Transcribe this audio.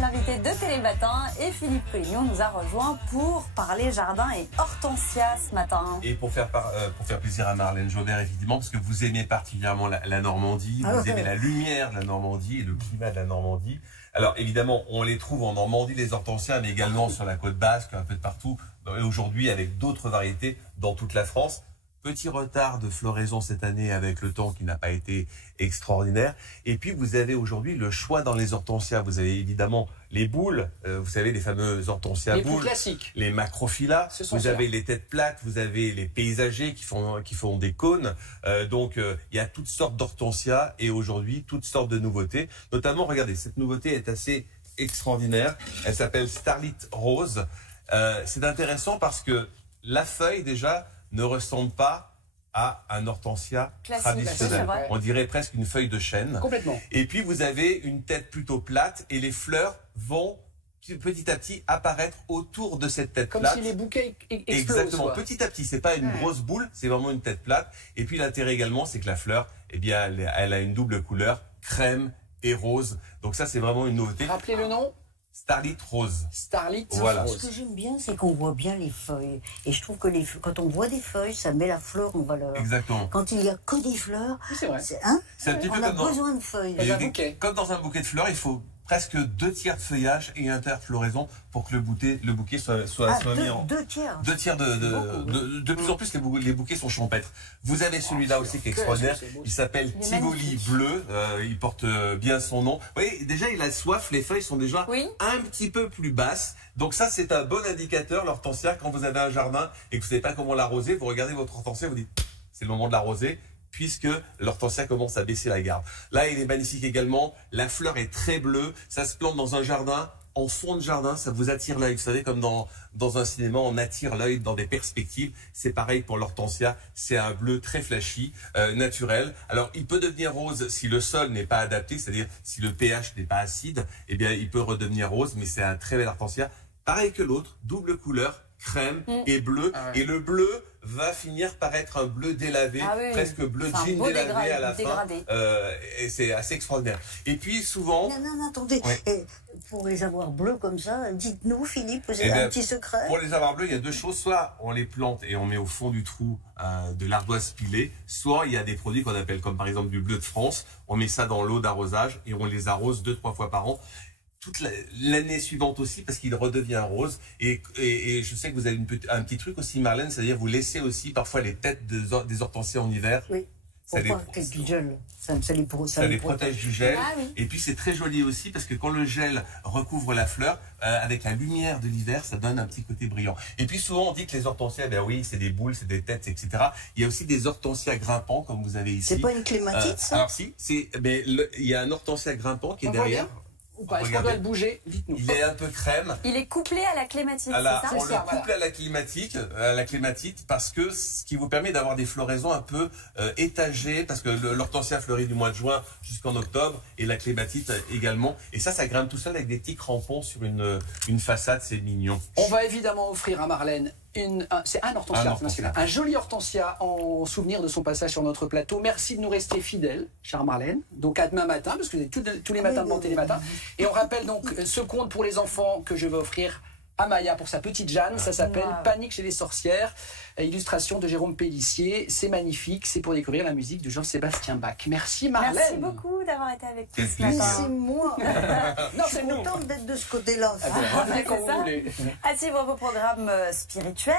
est l'invité de Télématin et Philippe Réunion nous a rejoint pour parler jardin et hortensia ce matin. Et pour faire plaisir à Marlène Jobert, évidemment, parce que vous aimez particulièrement la Normandie, vous aimez la lumière de la Normandie et le climat de la Normandie. Alors évidemment, on les trouve en Normandie, les hortensias, mais également sur la côte basque, un peu de partout, et aujourd'hui avec d'autres variétés dans toute la France. Petit retard de floraison cette année avec le temps qui n'a pas été extraordinaire. Et puis vous avez aujourd'hui le choix dans les hortensias. Vous avez évidemment les boules, vous savez les fameuses hortensias les boules, plus classiques, les macrophylla. Vous avez les têtes plates, vous avez les paysagers qui font des cônes. Donc il y a toutes sortes d'hortensias et aujourd'hui toutes sortes de nouveautés. Notamment, regardez, cette nouveauté est assez extraordinaire. Elle s'appelle Starlit Rose. C'est intéressant parce que la feuille déjà ne ressemble pas à un hortensia traditionnel. On dirait presque une feuille de chêne. Complètement. Et puis vous avez une tête plutôt plate et les fleurs vont petit à petit apparaître autour de cette tête plate. Comme si les bouquets explosent. Exactement, petit à petit. C'est pas une grosse boule, c'est vraiment une tête plate. Et puis l'intérêt également, c'est que la fleur, eh bien, elle a une double couleur, crème et rose. Donc ça, c'est vraiment une nouveauté. Rappelez le nom? Starlit Rose. Starlit voilà. Rose. Ce que j'aime bien, c'est qu'on voit bien les feuilles. Et je trouve que quand on voit des feuilles, ça met la fleur en valeur. Exactement. Quand il y a que des fleurs, c'est vrai. Un petit peu on a besoin de feuilles. Comme dans un bouquet de fleurs, il faut presque 2 tiers de feuillage et 1 tiers de floraison pour que le bouquet soit mis en... 2 tiers. 2 tiers de plus en plus, les bouquets sont champêtres. Vous avez celui-là aussi qui est extraordinaire. Il s'appelle Tivoli bleu. Il porte bien son nom. Vous voyez, déjà, il a soif. Les feuilles sont déjà un petit peu plus basses. Donc ça, c'est un bon indicateur, l'hortensia. Quand vous avez un jardin et que vous ne savez pas comment l'arroser, vous regardez votre hortensia, vous dites, c'est le moment de l'arroser, puisque l'hortensia commence à baisser la garde. Là, il est magnifique également. La fleur est très bleue. Ça se plante dans un jardin. En fond de jardin, ça vous attire l'œil. Vous savez, comme dans un cinéma, on attire l'œil dans des perspectives. C'est pareil pour l'hortensia. C'est un bleu très flashy, naturel. Alors, il peut devenir rose si le sol n'est pas adapté, c'est-à-dire si le pH n'est pas acide, eh bien, il peut redevenir rose, mais c'est un très bel hortensia. Pareil que l'autre, double couleur, crème et bleu. Et le bleu va finir par être un bleu délavé, presque bleu jean délavé à la fin. Et c'est assez extraordinaire. Et puis souvent... Non, attendez. Pour les avoir bleus comme ça, dites-nous, Philippe, vous avez un petit secret? Pour les avoir bleus, il y a 2 choses. Soit on les plante et on met au fond du trou de l'ardoise pilée, soit il y a des produits qu'on appelle, comme par exemple du bleu de France. On met ça dans l'eau d'arrosage et on les arrose 2-3 fois par an. Toute l'année suivante aussi, parce qu'il redevient rose. Et je sais que vous avez un petit truc aussi, Marlène, c'est-à-dire vous laissez aussi parfois les têtes des hortensias en hiver. Oui, pour pas qu'il y ait du gel. Ça les protège du gel. Et puis c'est très joli aussi, parce que quand le gel recouvre la fleur, avec la lumière de l'hiver, ça donne un petit côté brillant. Et puis souvent on dit que les hortensias, ben oui, c'est des boules, c'est des têtes, etc. Il y a aussi des hortensias grimpants, comme vous avez ici. C'est pas une clématite, ça? Alors si, il y a un hortensia grimpant qui est derrière. Est-ce qu'on doit le bouger? Dites-nous. Il est un peu crème. Il est couplé à la clématite, c'est ça? On le couple à la clématite, parce que ce qui vous permet d'avoir des floraisons un peu étagées, parce que l'hortensia fleurit du mois de juin jusqu'en octobre, et la clématite également. Et ça grimpe tout seul avec des petits crampons sur une façade, c'est mignon. On va évidemment offrir à Marlène c'est un hortensia, un joli hortensia en souvenir de son passage sur notre plateau. Merci de nous rester fidèles, chère Marlène. Donc à demain matin, parce que vous êtes tous les matins devant Télématin. Et on rappelle donc ce conte pour les enfants que je vais offrir à Maya pour sa petite Jeanne. Ça s'appelle Panique chez les sorcières. Illustration de Jérôme Pellissier. C'est magnifique. C'est pour découvrir la musique de Jean-Sébastien Bach. Merci Marlène. Merci beaucoup d'avoir été avec nous ce matin. C'est moi. Non, c'est nous. Contente d'être de ce côté-là. Revenez quand vous voulez. À suivre vos programmes spirituels.